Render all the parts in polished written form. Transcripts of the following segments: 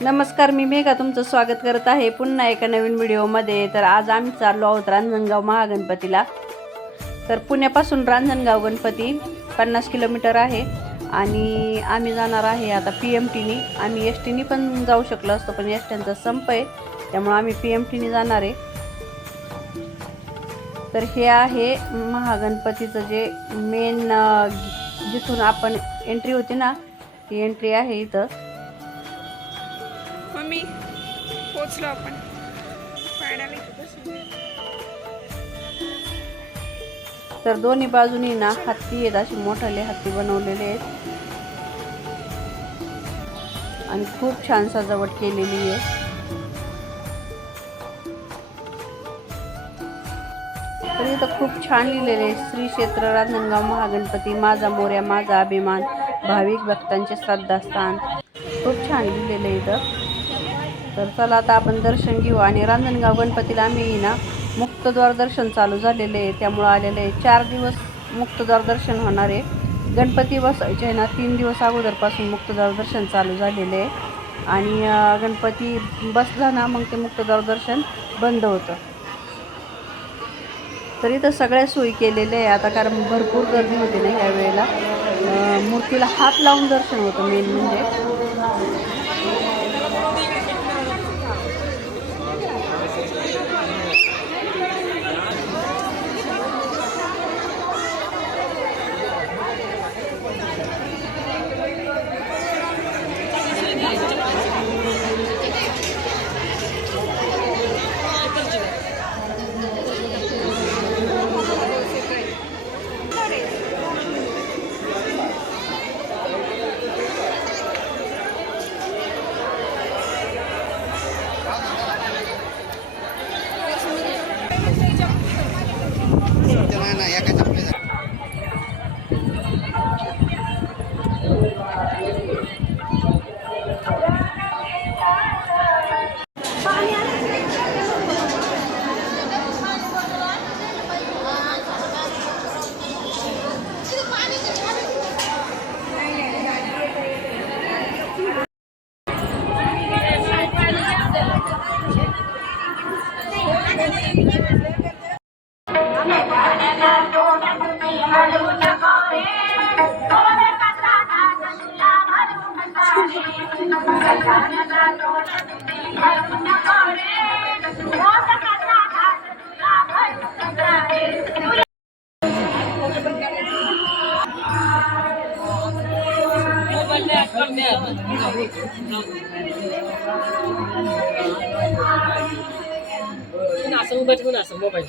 नमस्कार, मी मेघा तुमचं स्वागत करत आहे पुन्हा एका नवीन व्हिडिओमध्ये। तर आज आम्ही चाललो आहोत रांजणगाव महागणपतीला। तर पुण्यापासून रांजणगाव गणपती 50 किलोमीटर आहे आणि आम्ही जाणार आहे आता PMTनी। आम्ही STनी पण जाऊ शकलो असतो, पण STचा संप आहे, त्यामुळे आम्ही PMTनी जाणार आहे। तर हे आहे महागणपतीचं जे मेन जिथून आपण एंट्री होती ना, ती एंट्री आहे इथं। मम्मी पोचलो आपण फायनली। तर दोन्ही बाजूनी ना हत्ती आहेत, असे मोठाले हत्ती बनवलेले आहेत आणि खूप छान सजावट केलेली आहे। तर इथं खूप छान लिहिलेले आहे, श्री क्षेत्र रांजणगाव महागणपती माझा मोरया माझा अभिमान, भाविक भक्तांचे श्रद्धास्थान। खूप छान लिहिलेलं आहे इथं। तर चला आता आपण दर्शन घेऊ। आणि रांजणगाव गणपतीला आम्ही ना मुक्तद्वार दर्शन चालू झालेले आहे, त्यामुळे आलेले आहे। 4 दिवस मुक्तद्वार दर्शन होणार आहे। गणपती बसायचे आहे ना 3 दिवस अगोदरपासून मुक्तद्वार दर्शन चालू झालेले आहे आणि गणपती बसला ना मग ते मुक्तद्वार दर्शन बंद होतं। तर इथं सगळ्या सोयी केलेल्या आहे आता, कारण भरपूर गर्दी होती ना ह्या वेळेला। मूर्तीला हात लावून दर्शन होतं मेन म्हणजे। मोबाईल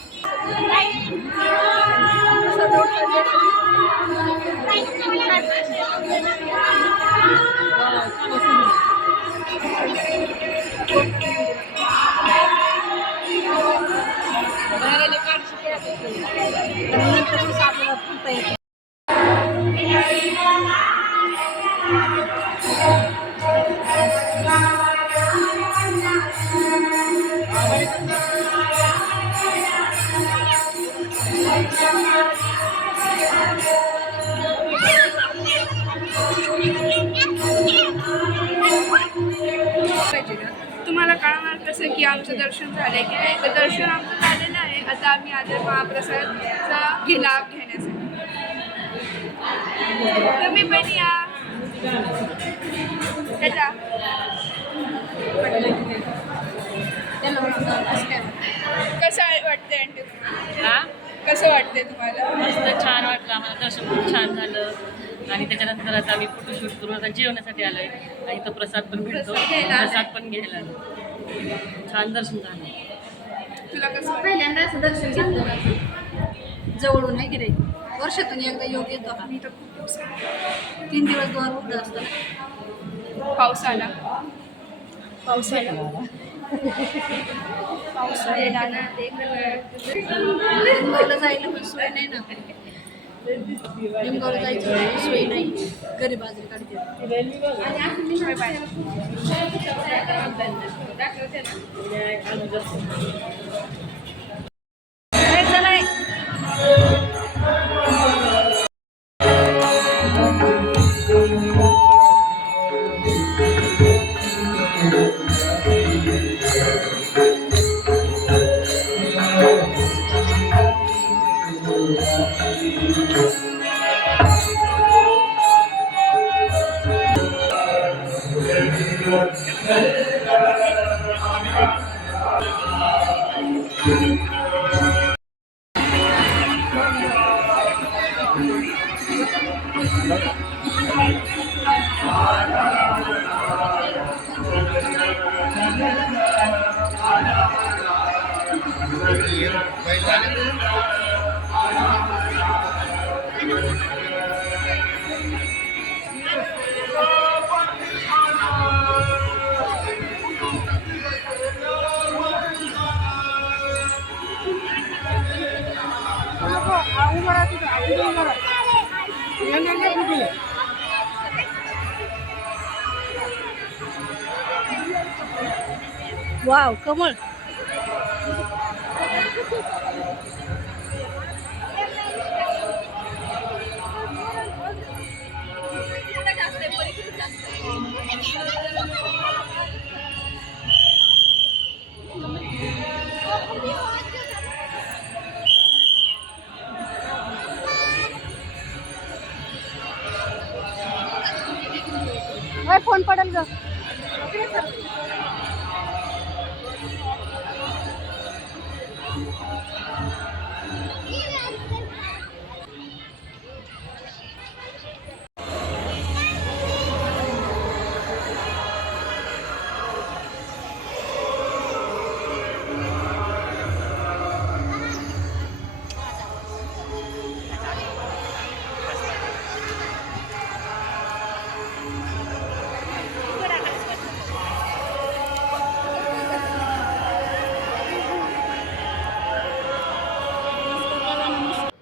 तुम्हाला कळणार कसं की आमचं दर्शन झालंय की नाही। तर दर्शन आमचं झालेलं आहे, आता आम्ही आदर महाप्रसादचा लाभ घेण्यासाठी। तुम्ही पण या त्याचा कसं वाटतंय आंटी? कसं वाटतंय तुम्हाला? मस्त छान वाटलं आम्हाला, दर्शन खूप छान झालं आणि त्याच्यानंतर आता आम्ही फोटोशूट करून आता जेवणासाठी आलोय आणि तो प्रसाद पण भेटतो, प्रसाद पण घ्यायला आलो। छान दर्शन झालं। तुला कसं पहिल्यांदा असं दर्शन घेतलं जवळून नाही की रे, वर्षातून एकदा योग येतो। मी तर खूप 3 दिवस द्वार उघडं असतं। पावसाला लिंगावला जायला पण सोय नाही ना, लिंगावला जायचं सोय नाही, घरी बाजरी काढते। वाव कमळ. फोन पडेल ग.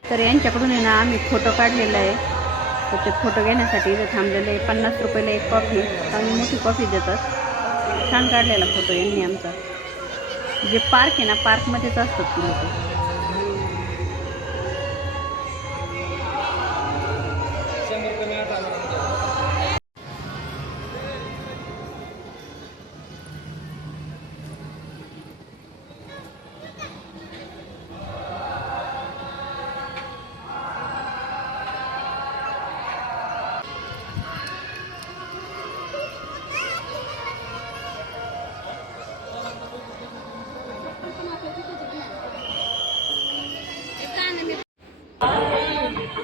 तर यांच्याकडून आहे ना आम्ही फोटो काढलेला आहे. तर ते फोटो घेण्यासाठी इथं थांबलेले आहे. 50 रुपयाला एक कॉफी, चांगली मोठी कॉफी देतात. छान काढलेला फोटो यांनी आमचा. जे पार्क आहे ना, पार्कमध्येच असतात ती लोक.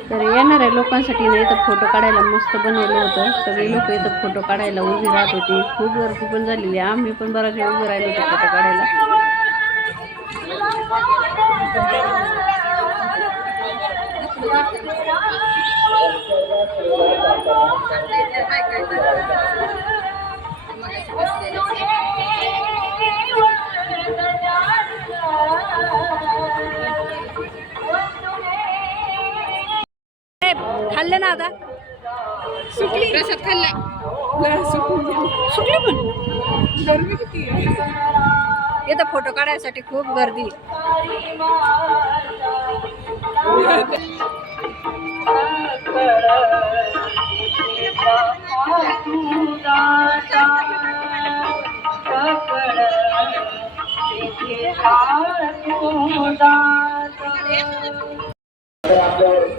तर येणाऱ्या लोकांसाठी ना इथं फोटो काढायला मस्त बनवलं होतं. सगळे लोक इथं फोटो काढायला उभी राहत होती. खूप गर्दी पण झालेली. आम्ही पण बराच वेळ उभे राहिलो होतो फोटो काढायला. खाल्लं ना आता. सुकली प्रसाद खाल्ला. सुटली पण. गर्मी किती आहे. इथं फोटो काढायसाठी खूप गर्दी.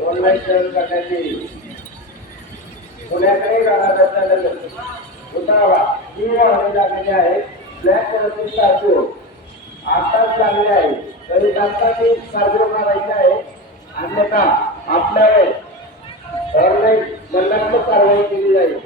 ऑनलाईन सेवन करण्याची पुण्याकडे गाडा उतारा किंवा लागलेले आहे. ब्लॅक कलरची स्टॅच्यू आताच लागले आहे. तरी त्यांसाठी साजरे करायचे आहे. अन्यथा आपल्यावर ऑनलाईन दंडात्मक कारवाई केली जाईल.